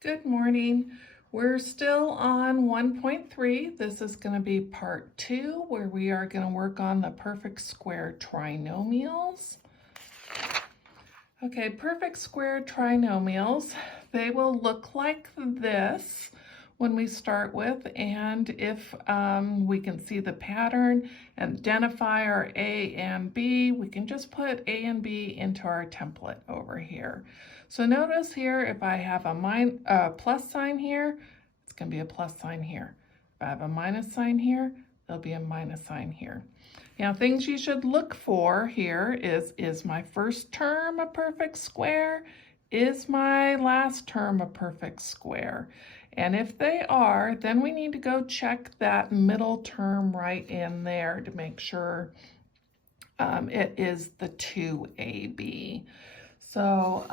Good morning. We're still on 1.3. This is going to be part 2 where we are going to work on the perfect square trinomials. Okay, perfect square trinomials, they will look like this when we start with, and if we can see the pattern and identify our A and B, we can just put A and B into our template over here. So notice here, if I have a plus sign here, it's going to be a plus sign here. If I have a minus sign here, there'll be a minus sign here. Now, things you should look for here is my first term a perfect square? Is my last term a perfect square? And if they are, then we need to go check that middle term right in there to make sure it is the 2AB. So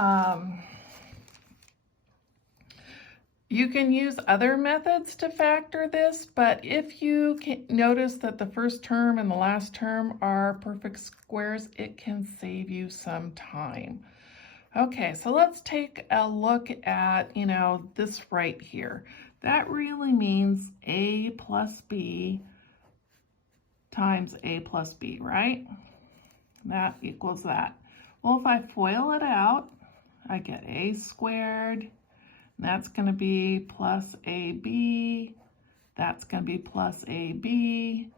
you can use other methods to factor this, but if you can notice that the first term and the last term are perfect squares, it can save you some time. Okay, so let's take a look at, this right here. That really means A plus B times A plus B, right? That equals that. Well, if I FOIL it out, I get A squared. That's going to be plus AB, that's going to be plus AB,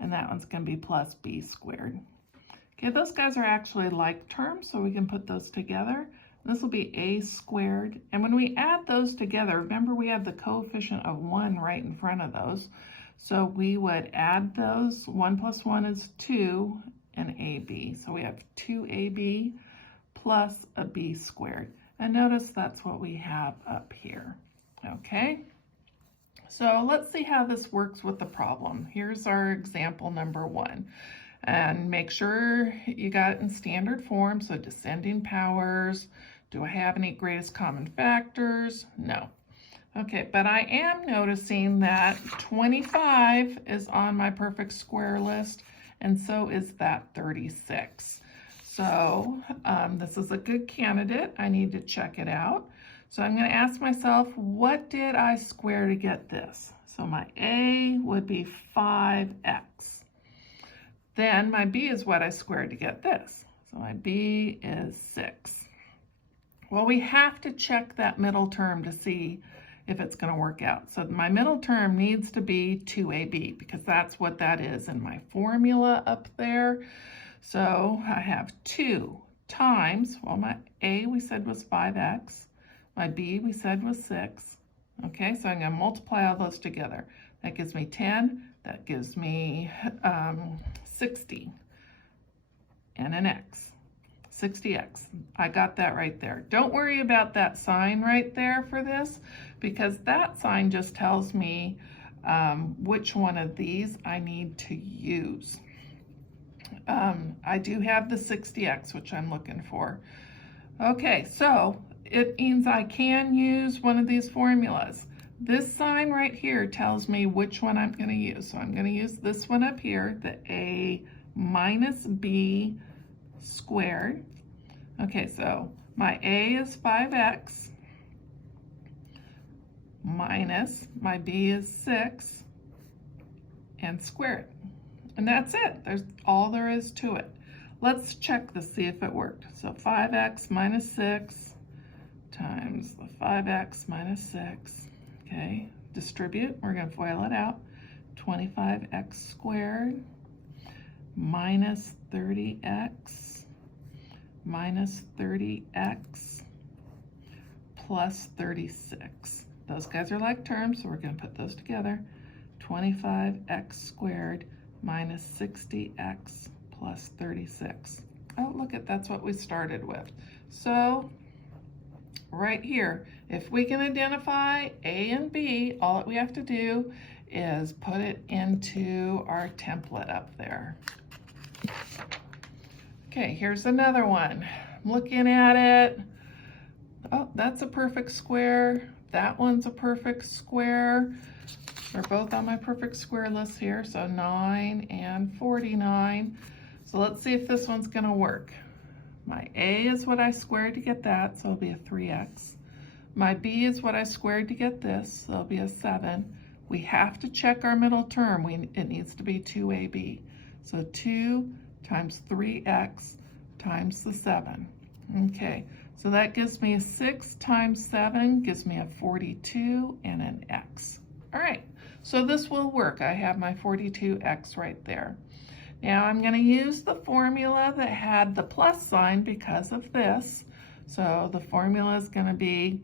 and that one's going to be plus B squared. Okay, those guys are actually like terms, so we can put those together. This will be A squared, and when we add those together, remember we have the coefficient of 1 right in front of those, so we would add those. 1 plus 1 is 2, and AB. So we have 2AB plus a B squared. And notice that's what we have up here, okay? So let's see how this works with the problem. Here's our example number 1. And make sure you got it in standard form, so descending powers. Do I have any greatest common factors? No. Okay, but I am noticing that 25 is on my perfect square list, and so is that 36. So this is a good candidate. I need to check it out. So I'm going to ask myself, what did I square to get this? So my A would be 5x. Then my B is what I squared to get this. So my B is 6. Well, we have to check that middle term to see if it's going to work out. So my middle term needs to be 2AB because that's what that is in my formula up there. So I have 2 times, well, my A we said was 5x, my B we said was 6. Okay, so I'm going to multiply all those together. That gives me 10, that gives me 60, and an x, 60x. I got that right there. Don't worry about that sign right there for this, because that sign just tells me which one of these I need to use. I do have the 60x, which I'm looking for. Okay, so it means I can use one of these formulas. This sign right here tells me which one I'm going to use. So I'm going to use this one up here, the A minus B squared. Okay, so my A is 5x minus my B is 6 and square it. And that's it. There's all there is to it. Let's check this, see if it worked. So 5x minus 6 times the 5x minus 6. Okay, distribute. We're going to FOIL it out. 25x squared minus 30x minus 30x plus 36. Those guys are like terms, so we're going to put those together. 25x squared minus 60x plus 36. Oh, look at, that's what we started with. So right here, if we can identify A and B, all that we have to do is put it into our template up there. Okay, here's another one. I'm looking at it. Oh, that's a perfect square. That one's a perfect square. They're both on my perfect square list here, so 9 and 49. So let's see if this one's going to work. My A is what I squared to get that, so it'll be a 3x. My b is what I squared to get this, so it'll be a 7. We have to check our middle term. It needs to be 2ab. So 2 times 3x times the 7. Okay, so that gives me 6 times 7 gives me a 42 and an x. All right, so this will work. I have my 42x right there. Now I'm going to use the formula that had the plus sign because of this. So the formula is going to be,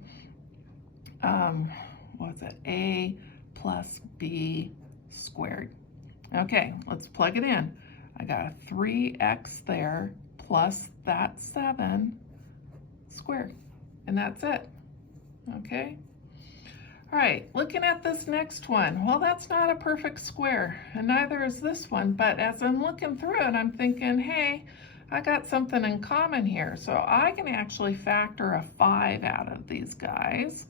what's it, a plus b squared. Okay, let's plug it in. I got a 3x there plus that 7 squared, and that's it. Okay. All right, looking at this next one, well, that's not a perfect square, and neither is this one, but as I'm looking through it, I'm thinking, hey, I got something in common here, so I can actually factor a 5 out of these guys,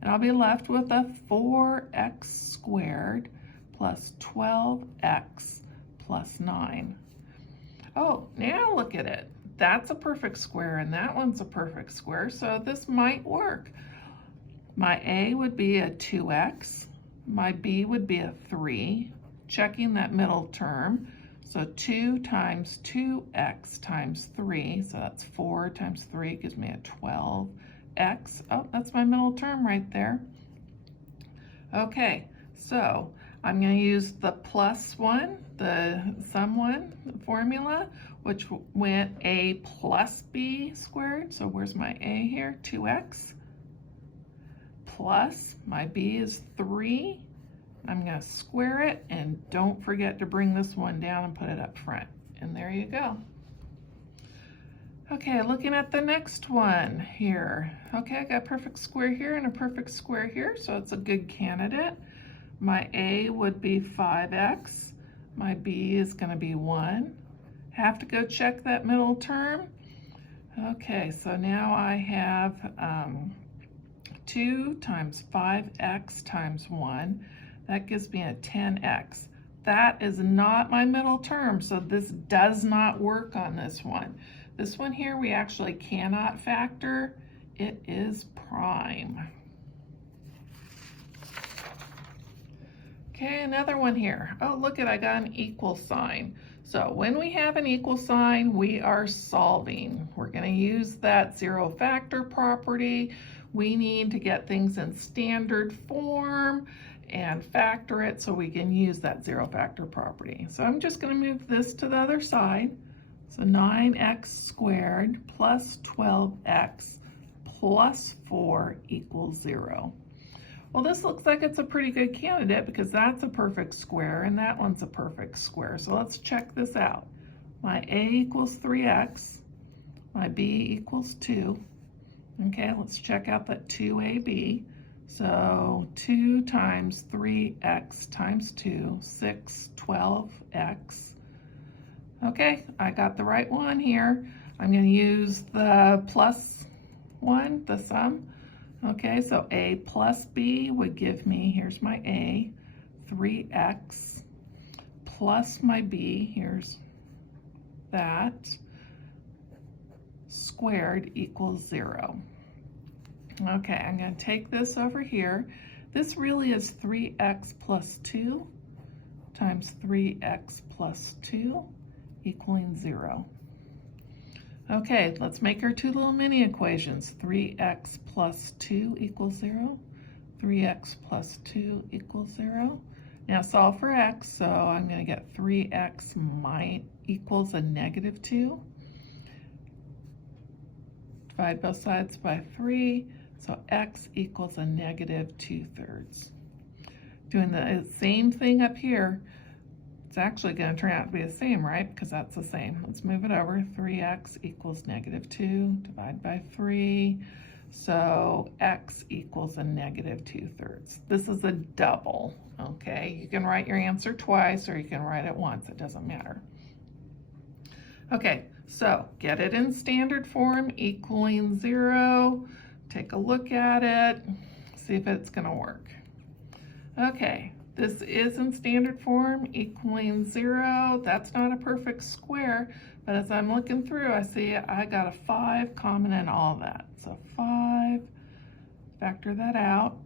and I'll be left with a 4x squared plus 12x plus 9. Oh, now look at it. That's a perfect square, and that one's a perfect square, so this might work. My a would be a 2x, my b would be a 3, checking that middle term. So 2 times 2x times 3, so that's 4 times 3 gives me a 12x. Oh, that's my middle term right there. Okay, so I'm going to use the plus one, the sum one formula, which went a plus b squared. So where's my a here? 2x. Plus my b is 3. I'm going to square it, and don't forget to bring this one down and put it up front. And there you go. Okay, looking at the next one here. Okay, I got a perfect square here and a perfect square here, so it's a good candidate. My a would be 5x. My b is going to be 1. Have to go check that middle term. Okay, so now I have 2 times 5x times 1. That gives me a 10x. That is not my middle term, so this does not work on this one. This one here we actually cannot factor. It is prime. Okay, another one here. Oh, look I got an equal sign. So when we have an equal sign, we are solving. We're going to use that zero factor property. We need to get things in standard form and factor it so we can use that zero factor property. So I'm just going to move this to the other side. So 9x squared plus 12x plus 4 equals 0. Well, this looks like it's a pretty good candidate because that's a perfect square and that one's a perfect square. So let's check this out. My a equals 3x, my b equals 2. Okay, let's check out that 2ab. So 2 times 3x times 2, 6, 12x. Okay, I got the right one here. I'm going to use the plus one, the sum. Okay, so a plus b would give me, here's my a, 3x plus my b, here's that, squared equals 0. Okay, I'm going to take this over here. This really is 3x plus 2 times 3x plus 2 equaling 0. Okay, let's make our two little mini equations. 3x plus 2 equals 0. 3x plus 2 equals 0. Now solve for x, so I'm going to get 3x equals a negative 2. Divide both sides by 3, so x equals a negative 2/3. Doing the same thing up here. It's actually going to turn out to be the same, right? Because that's the same. Let's move it over. 3x equals negative 2. Divide by 3. So x equals a negative 2/3. This is a double, okay? You can write your answer twice or you can write it once. It doesn't matter. Okay, so get it in standard form, equaling 0. Take a look at it. See if it's going to work. Okay. This is in standard form, equaling 0. That's not a perfect square, but as I'm looking through, I see I got a 5 common in all of that. So 5, Factor that out.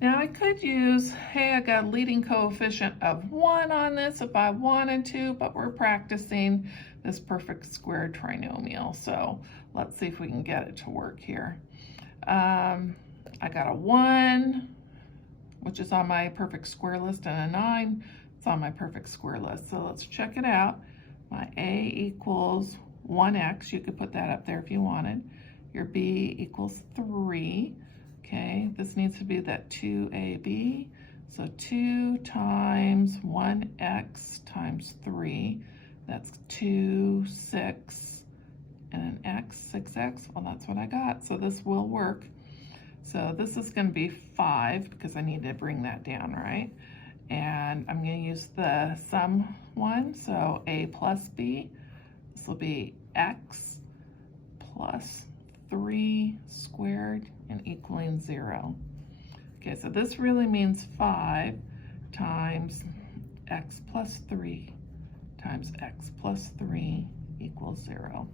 Now I could use, hey, I got a leading coefficient of 1 on this if I wanted to, but we're practicing this perfect square trinomial. So let's see if we can get it to work here. I got a 1, which is on my perfect square list, and a 9, it's on my perfect square list. So let's check it out. My A equals 1x, you could put that up there if you wanted. Your B equals 3. Okay, this needs to be that 2ab. So 2 times 1x times 3, that's 2, 6, and an x, 6x. Well, that's what I got, so this will work. So this is going to be 5 because I need to bring that down, right? And I'm going to use the sum one, so a plus b. This will be x plus 3 squared and equaling 0. Okay, so this really means 5 times x plus 3 times x plus 3 equals 0.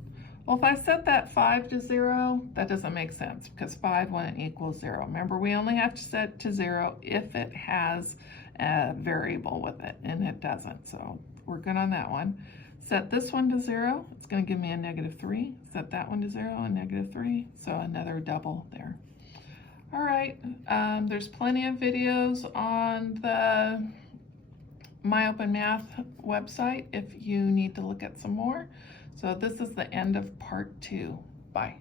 Well, if I set that 5 to 0, that doesn't make sense because 5 wouldn't equal 0. Remember, we only have to set to 0 if it has a variable with it, and it doesn't, so we're good on that one. Set this one to 0, it's going to give me a -3. Set that one to 0, a -3, so another double there. All right, there's plenty of videos on the My Open Math website if you need to look at some more. So this is the end of part 2. Bye.